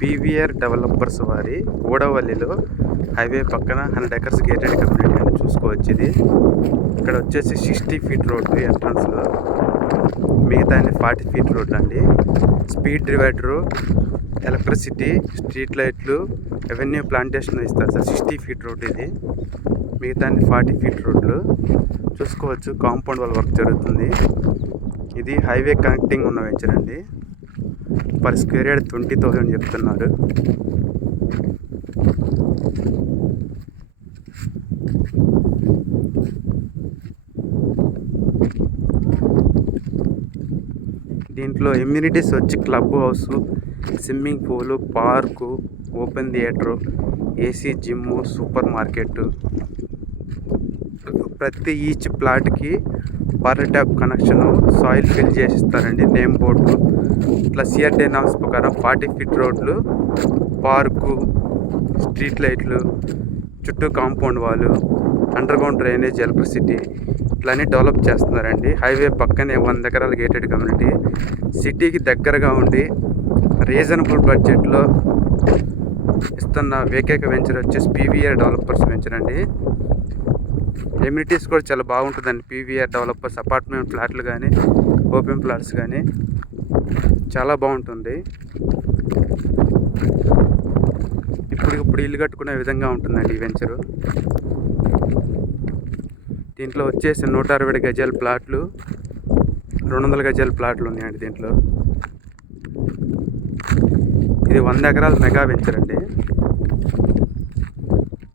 PVR developers వారి గూడవల్లిలో highway పక్కన 100 acres gated community అని చూసుకోవచ్చు. ఇది ఇక్కడ వచ్చేసి 60 feet రోడ్డు ఎంట్రన్స్లో, మిగతా 40 feet రోడ్డు అండి. స్పీడ్ డివైడరు, ఎలక్ట్రిసిటీ, స్ట్రీట్ లైట్లు, రెవెన్యూ ప్లాంటేషన్ ఇస్తారు సార్. 60 feet రోడ్డు ఇది, మిగతా 40 feet రోడ్లు చూసుకోవచ్చు. కాంపౌండ్ వాళ్ళ వర్క్ జరుగుతుంది. ఇది హైవే కనెక్టింగ్ ఉన్న వెంచర్ అండి. పర్ స్క్వేర్ యార్డ్ 20,000 చెప్తున్నారు. దీంట్లో ఎమ్యూనిటీస్ వచ్చి club house, swimming pool, park, open theatre, AC gym, super market. ప్రతి ఈచ్ ప్లాట్కి water tap connection, soil fill చేసి ఇస్తారండి. నేమ్ బోర్డు ఇట్లా సిఆర్డీ నామ్స్ ప్రకారం 40 feet రోడ్లు, పార్కు, స్ట్రీట్ లైట్లు, చుట్టూ కాంపౌండ్ వాళ్ళు, అండర్ గ్రౌండ్ డ్రైనేజ్, ఎలక్ట్రిసిటీ ఇట్లన్నీ డెవలప్ చేస్తున్నారండి. హైవే పక్కనే 100 acres గేటెడ్ కమ్యూనిటీ, సిటీకి దగ్గరగా ఉండి రీజనబుల్ బడ్జెట్లో ఇస్తున్న ఏకైక వెంచర్ వచ్చేసి పీవీఆర్ డెవలపర్స్ వెంచర్ అండి. ఎమ్యూనిటీస్ కూడా చాలా బాగుంటుందండి. పీవీఆర్ డెవలపర్స్ అపార్ట్మెంట్ ఫ్లాట్లు కానీ, ఓపెన్ ప్లాట్స్ కానీ చాలా బాగుంటుంది. ఇప్పుడు ఇల్లు కట్టుకునే విధంగా ఉంటుందండి ఈ వెంచరు. దీంట్లో వచ్చేసి 160 గజాల ప్లాట్లు, 200 గజాల ప్లాట్లు ఉన్నాయండి దీంట్లో. ఇది 100 acres మెగా వెంచర్ అండి.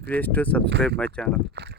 Please to subscribe my channel.